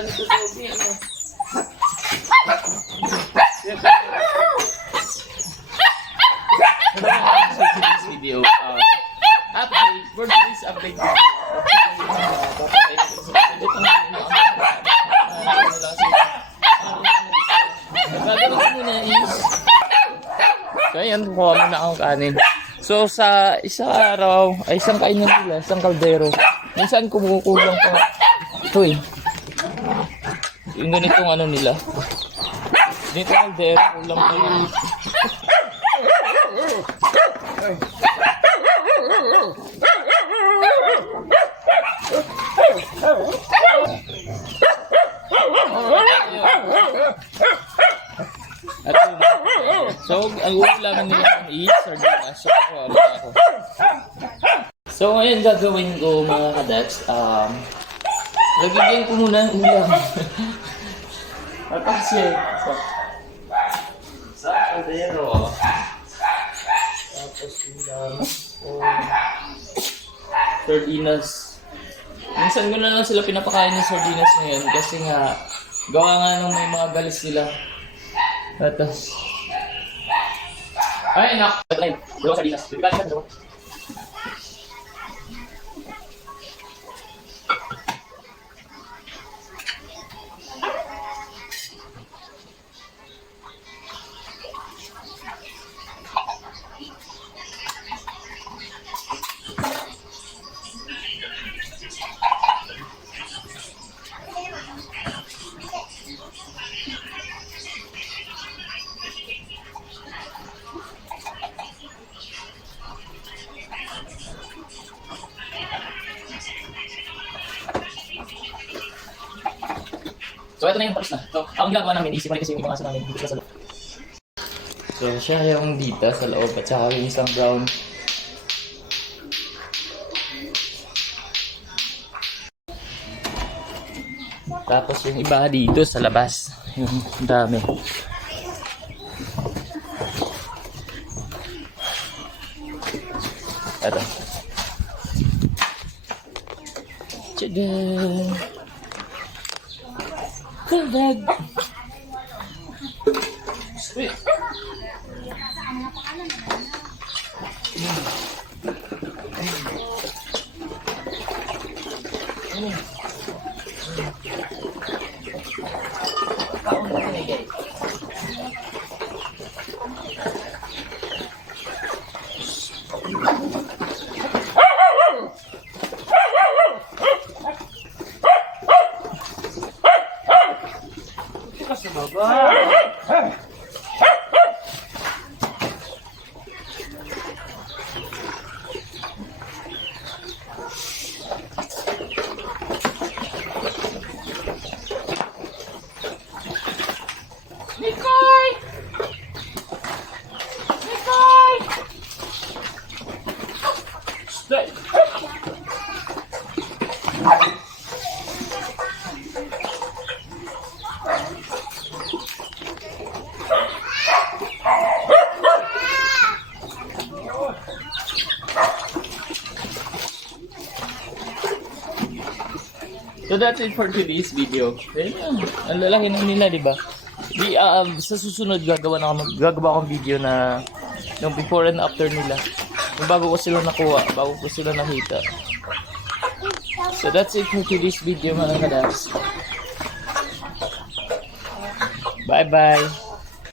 Wala nito Toby, ano. So today's video, update, for today's update video. Gagawin muna is, so ayan, kuha muna akong kanin. So sa isang araw, ay isang kainan nila, isang kaldero. Minsan kumukulang pa. Ito eh. Yung ganitong ano nila. Dito kaldero, kulang pa yun. At yun. So, ang uulaman nila kung i-sardinas. So, wala ako. So, ngayon gagawin ko mga kadats. Lagyan ko muna ang ulam. Kasi, sa kaldero. Tapos ulam. Sardinas. Minsan ko na lang sila pinapakain ng sardinas ngayon kasi nga gawa nga nung may mga galis sila. Tapos ay nak! Dalawa sardinas. Bibigyan ka dalawa. So ito na yung tapos na. So ang ginagawa namin, isip kasi yung mga asa namin dito sa loob. So siya yung dito sa loob at saka yung isang brown. Tapos yung iba dito sa labas. Yung dami. Ito. Tchadan! Kulag! Sweet! So that's it for today's video. Ang lalaki na nila, di ba? Sa susunod gagawa akong video na yung before and after nila. Yung bago ko sila nakuha, bago ko sila nakita. So that's it for today's video mga kadas. Bye bye.